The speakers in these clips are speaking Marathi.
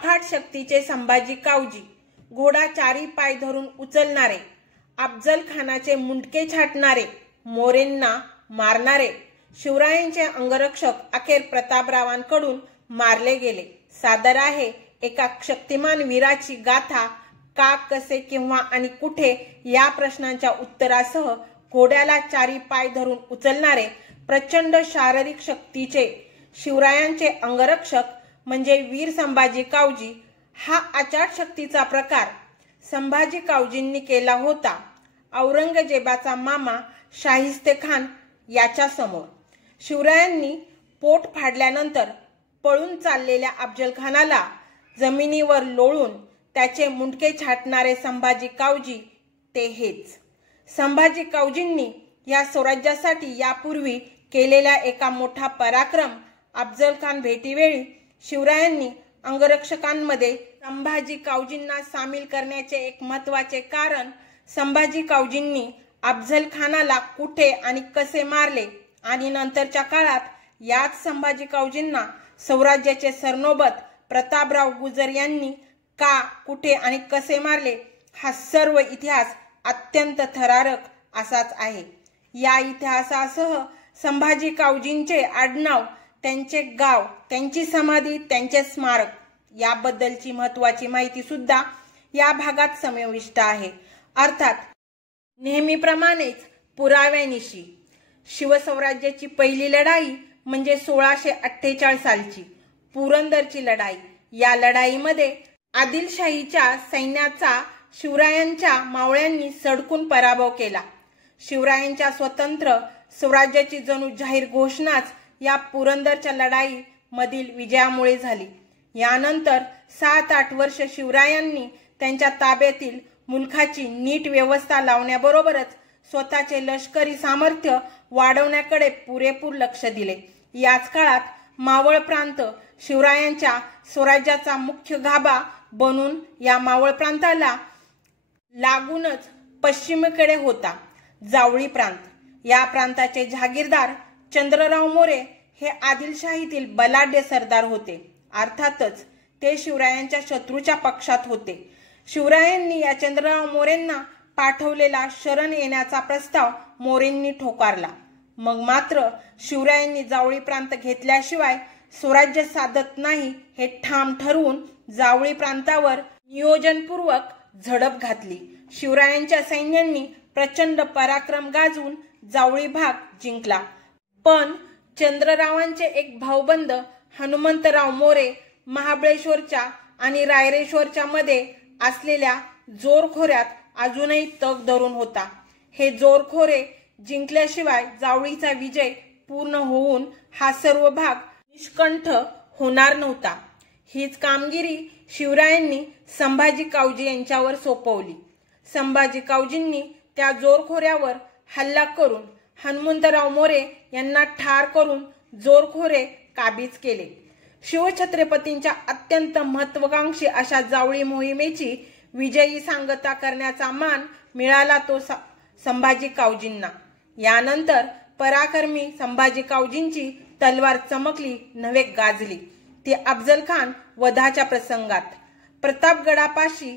अफाट शक्तीचे संभाजी कावजी, घोडा चारी पाय धरून उचलणारे, अफजल खानाचे मुंडके छाटणारे, मोरेंना मारणारे शिवरायांचे अंगरक्षक अखेर प्रतापरावांकडून मारले गेले. सादर आहे एका शक्तिमान वीराची गाथा. का, कसे, केव्हा आणि कुठे या प्रश्नांच्या उत्तरासह घोड्याला चारी पाय धरून उचलणारे प्रचंड शारीरिक शक्तीचे शिवरायांचे अंगरक्षक म्हणजे वीर संभाजी कावजी हा अचाट शक्तीचा प्रकार संभाजी कावजींनी केला होता औरंगजेबाचा मामा शाहिस्तेखान याच्या समोर. शिवरायांनी पोट फाडल्यानंतर पळून चाललेल्या अफजल खानाला जमिनीवर लोळून त्याचे मुंडके छाटणारे संभाजी कावजी ते हेच. संभाजी कावजींनी या स्वराज्यासाठी यापूर्वी केलेला एका मोठा पराक्रम अफजल खान भेटीवेळी शिवरायांनी अंगरक्षकांमध्ये संभाजी कावजींना सामील करण्याचे एक महत्त्वाचे कारण संभाजी कावजींनी अफजल खानाला कुठे आणि कसे मारले आणि नंतरच्या काळात याच संभाजी कावजींना स्वराज्याचे सरनोबत प्रतापराव गुजर यांनी का, कुठे आणि कसे मारले हा सर्व इतिहास अत्यंत थरारक असाच आहे. या इतिहासासह संभाजी कावजींचे आडनाव, त्यांचे गाव, त्यांची समाधी, त्यांचे स्मारक याबद्दलची महत्त्वाची माहिती सुद्धा या भागात समाविष्ट आहे. अर्थात नेहमीप्रमाणेच पुराव्यानिशी शिवस्वराज्याची पहिली लढाई म्हणजे 1648 सालची पुरंदरची लढाई. या लढाईमध्ये आदिलशाहीच्या सैन्याचा शिवरायांच्या मावळ्यांनी सडकून पराभव केला. शिवरायांच्या स्वतंत्र स्वराज्याची जणू जाहीर घोषणाच या पुरंदरच्या लढाई मधील विजयामुळे झाली. यानंतर 7-8 वर्ष शिवरायांनी त्यांच्या ताब्यातील मुलखाची नीट व्यवस्था लावण्याबरोबरच स्वतःचे लष्करी सामर्थ्य वाढवण्याकडे पुरेपूर लक्ष दिले. याच काळात मावळ प्रांत शिवरायांच्या स्वराज्याचा मुख्य गाभा बनून या मावळ प्रांताला लागूनच पश्चिमेकडे होता जावळी प्रांत. या प्रांताचे जहागीरदार चंद्रराव मोरे हे आदिलशाहीतील बलाढ्य सरदार होते. अर्थातच ते शिवरायांच्या शत्रूच्या पक्षात होते. शिवरायांनी या चंद्रराव मोरेंना पाठवलेला शरण येण्याचा प्रस्ताव मोरेंनी ठोकारला. मग मात्र शिवरायांनी जावळी प्रांत घेतल्याशिवाय स्वराज्य साधत नाही हे ठाम ठरवून जावळी प्रांतावर नियोजनपूर्वक झडप घातली. शिवरायांच्या सैन्यांनी प्रचंड पराक्रम गाजवून जावळी भाग जिंकला. पण चंद्ररावांचे एक भाऊबंद हनुमंतराव मोरे महाबळेश्वरच्या आणि रायरेश्वरच्या मध्ये असलेल्या जोरखोऱ्यात अजूनही तग धरून होता. हे जोरखोरे जिंकल्याशिवाय जावळीचा विजय पूर्ण होऊन हा सर्व भाग निष्कंठ होणार नव्हता. हीच कामगिरी शिवरायांनी संभाजी कावजी यांच्यावर सोपवली. संभाजी कावजींनी त्या जोरखोऱ्यावर हल्ला करून हनुमंतराव मोरे यांना ठार करून जोरखोरे काबीज केले. शिवछत्रपतींच्या अत्यंत महत्वाकांक्षी अशा जावळी मोहिमेची विजयी सांगता करण्याचा मान मिळाला तो संभाजी कावजींना. यानंतर पराक्रमी संभाजी कावजींची तलवार चमकली नव्हे गाजली. ती अफजल खान वधाच्या प्रसंगात प्रतापगडापाशी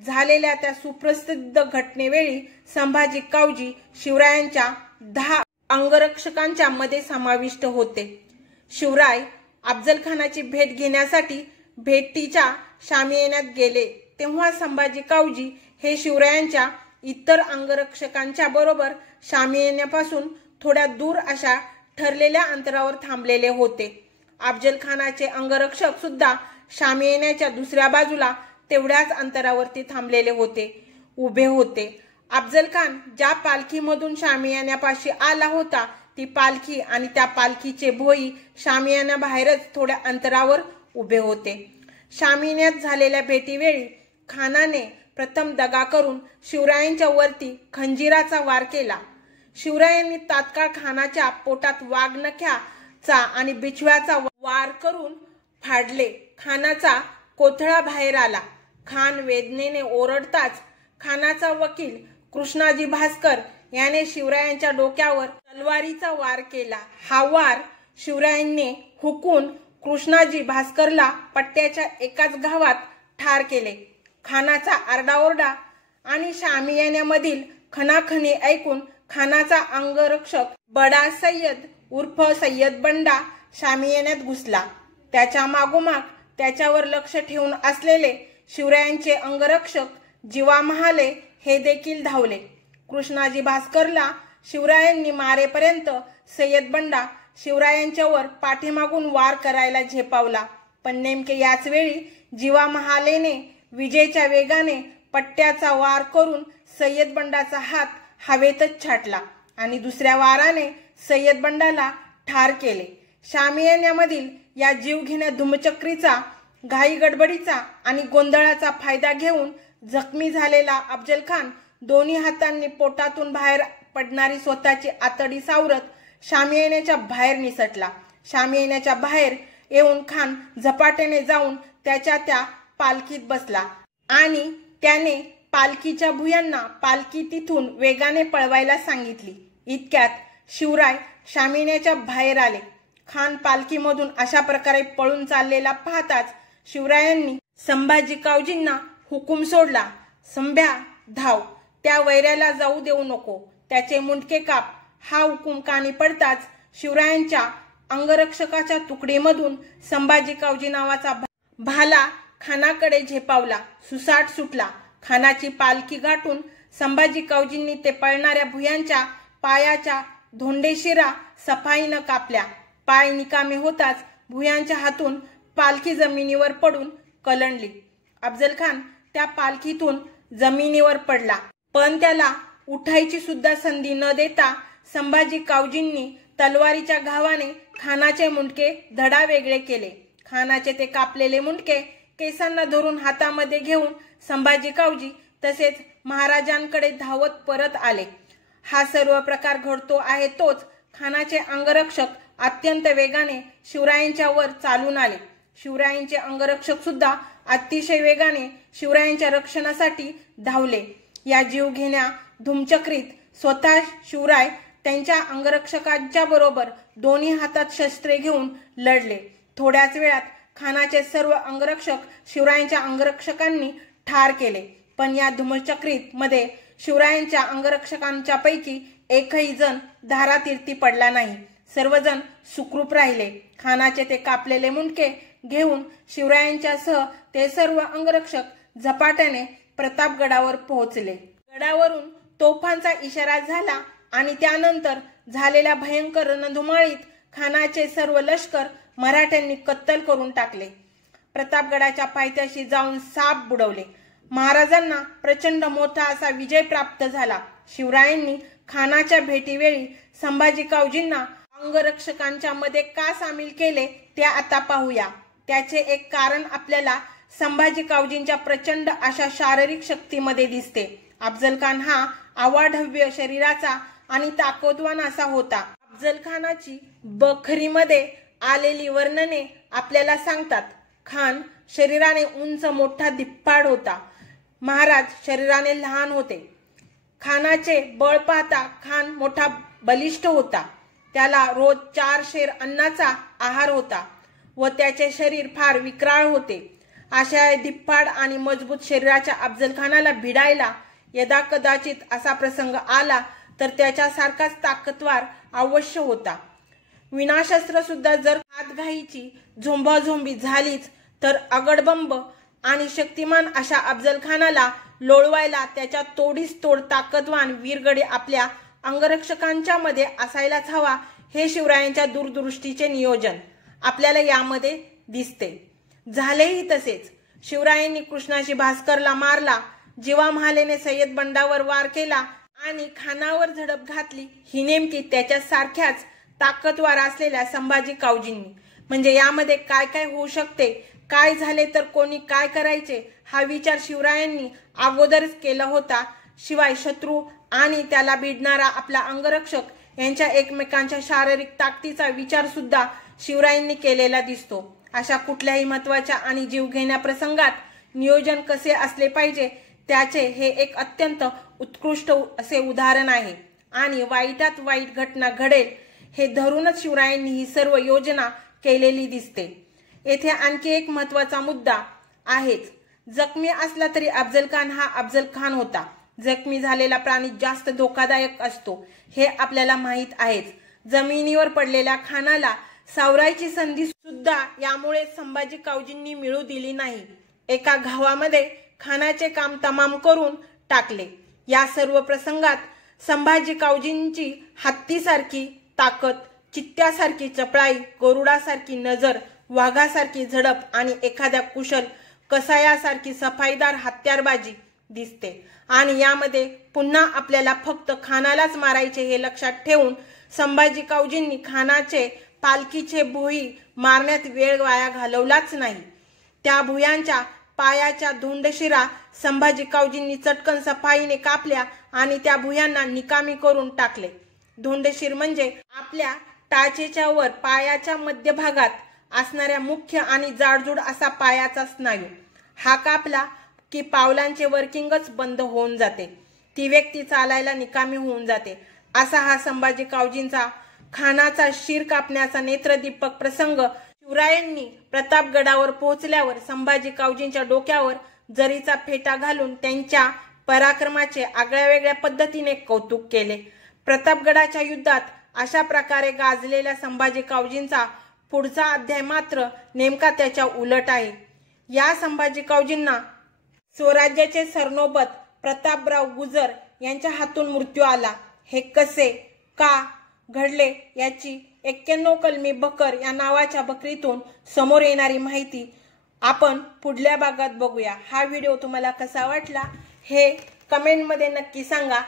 झालेल्या त्या सुप्रसिद्ध घटनेवेळी संभाजी कावजी शिवरायांच्या 10 अंगरक्षकांच्या मध्ये समाविष्ट होते. शिवराय अफजल खानाची भेट घेण्यासाठी भेटीच्या शामियान्यात गेले तेव्हा संभाजी कावजी हे शिवरायांच्या इतर अंगरक्षकांच्या बरोबर शामियान्यापासून थोड्या दूर अशा ठरलेल्या अंतरावर थांबलेले होते. अफजल खानाचे अंगरक्षक सुद्धा शामियान्याच्या दुसऱ्या बाजूला तेवढ्याच अंतरावरती थांबलेले होते, उभे होते. अफजल खान ज्या पालखीमधून शामियान्यापाशी आला होता ती पालखी आणि त्या पालखीचे भोई शामियान्याबाहेरच थोड्या अंतरावर उभे होते. शामियान्यात झालेल्या भेटीवेळी खानाने प्रथम दगा करून शिवरायांच्या वरती खंजिराचा वार केला. शिवरायांनी तात्काळ खानाच्या पोटात वाघनख्याचा आणि बिछव्याचा वार करून फाडले. खानाचा कोथळा बाहेर आला. खान वेदनेने ओरडताच खानाचा वकील कृष्णाजी भास्कर याने शिवरायांच्या डोक्यावर तलवारीचा वार केला. हा वार शिवरायांनी हुकून कृष्णाजी भास्करला पट्ट्याच्या एकाच घावात ठार केले. खानाचा आरडाओरडा आणि शामियान्यामधील खणाखणी ऐकून खानाचा अंगरक्षक बडा सय्यद उर्फ सय्यद बंडा शामियान्यात घुसला. त्याच्या मागोमाग त्याच्यावर लक्ष ठेवून असलेले शिवरायांचे अंगरक्षक जीवा महाले हे देखील धावले. कृष्णाजी भास्करला शिवरायांनी मारेपर्यंत सय्यद बंडा शिवरायांच्यावर पाठीमागून वार करायला झेपावला. पण नेमके याच वेळी जीवा महालेने विजेच्या वेगाने पट्ट्याचा वार करून सय्यद बंडाचा हात हवेतच छाटला आणि दुसऱ्या वाराने सय्यद बंडाला ठार केले. शामियान्यामधील या जीवघेण्या धुमचक्रीचा, घाई गडबडीचा आणि गोंधळाचा फायदा घेऊन जखमी झालेला अफजल खान दोन्ही हातांनी पोटातून बाहेर पडणारी स्वतःची आतडी सावरत शामियान्याच्या बाहेर निसटला. शामियान्याच्या बाहेर येऊन खान झपाट्याने जाऊन त्याच्या त्या पालखीत बसला आणि त्याने पालखीच्या भुयांना पालखी तिथून वेगाने पळवायला सांगितली. इतक्यात शिवराय शामियान्याच्या बाहेर आले. खान पालखीमधून अशा प्रकारे पळून चाललेला पाहताच शिवरायांनी संभाजी कावजींना हुकूम सोडला, संभ्या धाव, त्या वैऱ्याला जाऊ देऊ नको, त्याचे मुंडके काप. हा हुकूम कानी पडताच शिवरायांच्या अंगरक्षकाच्या तुकडीमधून संभाजी कावजी नावाचा भाला खानाकडे झेपावला. सुसाट सुटला. खानाची पालखी गाठून संभाजी कावजींनी ते पळणाऱ्या भुयांच्या पायाच्या धोंडेशिरा सफाईनं कापल्या. पाय निकामी होताच भुयांच्या हातून पालखी जमिनीवर पडून कलंडली. अफजल खान त्या पालखीतून जमिनीवर पडला, पण त्याला उठायची सुद्धा संधी न देता संभाजी कावजींनी तलवारीच्या घावाने खानाचे मुंडके धडा वेगळे केले. खानाचे ते कापलेले मुंडके केसांना धरून हातामध्ये घेऊन संभाजी कावजी तसेच महाराजांकडे धावत परत आले. हा सर्व प्रकार घडतो आहे तोच खानाचे अंगरक्षक अत्यंत वेगाने शिवरायांच्या वर चालून आले. शिवरायांचे अंगरक्षक सुद्धा अतिशय वेगाने शिवरायांच्या रक्षणासाठी धावले. या जीवघेण्या धुमचक्रीत स्वतः शिवराय त्यांच्या अंगरक्षकांच्या बरोबर दोन्ही हातात शस्त्रे घेऊन लढले. थोड्याच वेळात खानाचे सर्व अंगरक्षक शिवरायांच्या अंगरक्षकांनी ठार केले. पण या धुमचक्रीत मध्ये शिवरायांच्या अंगरक्षकांच्या पैकी एकही जण धारातीर्थी पडला नाही. सर्वजण सुखरूप राहिले. खानाचे ते कापलेले मुंडके घेऊन शिवरायांच्यासह ते सर्व अंगरक्षक झपाट्याने प्रतापगडावर पोहोचले. गडावरून तोफांचा इशारा झाला आणि त्यानंतर झालेल्या भयंकर रणधुमाळीत खानाचे सर्व लष्कर मराठ्यांनी कत्तल करून टाकले. प्रतापगडाच्या पायथ्याशी जाऊन साप बुडवले. महाराजांना प्रचंड मोठा असा विजय प्राप्त झाला. शिवरायांनी खानाच्या भेटीवेळी संभाजी कावजींना अंगरक्षकांच्या मध्ये का सामील केले ते आता पाहूया. त्याचे एक कारण आपल्याला संभाजी कावजींच्या प्रचंड अशा शारीरिक शक्तीमध्ये दिसते. अफजल खान हा अवाढव्य शरीराचा आणि ताकदवान असा होता. अफजल खानाची बखरीमध्ये आलेली वर्णने आपल्याला सांगतात. खान शरीराने उंच मोठा धिप्पाड होता. महाराज शरीराने लहान होते. खानाचे बळ पाहता खान मोठा बलिष्ठ होता. त्याला रोज 4 शेर अन्नाचा आहार होता व त्याचे शरीर फार विक्राळ होते. अशा धिप्पाड आणि मजबूत शरीराच्या अफजल खानाला भिडायला यदा कदाचित असा प्रसंग आला तर त्याच्यासारखाच ताकदवार अवश्य होता. विनाशस्त्र सुद्धा जर हातघाईची झोंबाझोंबी झालीच तर अगडबंब आणि शक्तिमान अशा अफजल खानाला लोळवायला त्याच्या तोडीस तोड ताकदवान वीरगडे आपल्या अंगरक्षकांच्या मध्ये असायलाच हवा. हे शिवरायांच्या दूरदृष्टीचे नियोजन आपल्याला यामध्ये दिसते. झालेही तसेच. शिवरायांनी कृष्णाजी भास्करला मारला. जीवा महालेने सय्यद बंडावर वार केला आणि खानावर झडप घातली ही नेमकी त्याच्या सारख्याच ताकदवार असलेल्या संभाजी कावजींनी. म्हणजे यामध्ये काय काय होऊ शकते, काय झाले तर कोणी काय करायचे हा विचार शिवरायांनी अगोदरच केला होता. शिवाय शत्रू आणि त्याला भिडणारा आपला अंगरक्षक यांच्या एकमेकांच्या शारीरिक ताकदीचा विचार सुद्धा शिवरायांनी केलेला दिसतो. अशा कुठल्याही महत्वाच्या आणि जीवघेण्या प्रसंगात नियोजन कसे असले पाहिजे त्याचे हे एक अत्यंत उत्कृष्ट असे उदाहरण आहे. आणि वाईटात वाईट घटना घडेल हे धरूनच शिवरायांनी ही सर्व योजना केलेली दिसते. येथे आणखी एक महत्त्वाचा मुद्दा आहेच. जखमी असला तरी अफजल खान हा अफजल खान होता. जखमी झालेला प्राणी जास्त धोकादायक असतो हे आपल्याला माहीत आहेच. जमिनीवर पडलेल्या खानाला सावरायची संधी सुद्धा यामुळे संभाजी कावजींनी मिळू दिली नाही. एका घावामध्ये खानाचे काम तमाम करून टाकले. या सर्व प्रसंगात संभाजी कावजींची हत्तीसारखी ताकद, चित्त्यासारखी चपळाई, गरुडासारखी नजर, वाघासारखी झडप आणि एखाद्या कुशल कसायासारखी सफाईदार हत्यारबाजी दिसते. आणि यामध्ये पुन्हा आपल्याला फक्त खानालाच मारायचे हे लक्षात ठेवून संभाजी कावजींनी खानाचे पालखीचे भुई मारण्यात वेळ वाया घालवलाच नाही. त्या भुयांच्या पायाच्या धोंडशिरा संभाजी कावजींनी चटकन सफाईने कापल्या आणि त्या भुयांना निकामी करून टाकले. धोंडशीर म्हणजे आपल्या टाचेच्या वर पायाच्या मध्यभागात असणाऱ्या मुख्य आणि जाडजूड असा पायाचा स्नायू. हा कापला की पावलांचे वर्किंगच बंद होऊन जाते. ती व्यक्ती चालायला निकामी होऊन जाते. असा हा संभाजी कावजींचा खानाचा शिर कापण्याचा नेत्रदीपक प्रसंग. शिवरायांनी प्रतापगडावर पोहोचल्यावर संभाजी कावजींच्या डोक्यावर जरीचा फेटा घालून त्यांच्या पराक्रमाचे आगळ्यावेगळ्या पद्धतीने कौतुक केले. प्रतापगडाच्या युद्धात अशा प्रकारे गाजलेल्या संभाजी कावजींचा पुढचा अध्याय मात्र नेमका त्याच्या उलट आहे. या संभाजी कावजींना स्वराज्याचे सरनोबत प्रतापराव गुजर यांच्या हातून मृत्यू आला. हे कसे का घडले याची 91 कलमी बकर या नावाच्या बकरीतून समोर येणारी माहिती आपण पुढल्या भागात बघूया. हा व्हिडिओ तुम्हाला कसा वाटला हे कमेंटमध्ये नक्की सांगा.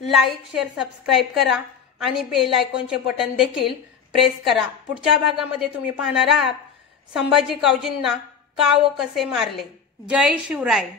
लाईक, शेअर, सबस्क्राईब करा आणि बेल आयकॉनचे बटन देखील प्रेस करा. पुढच्या भागामध्ये तुम्ही पाहणार आहात संभाजी कावजींना का व कसे मारले. जय शिवराय.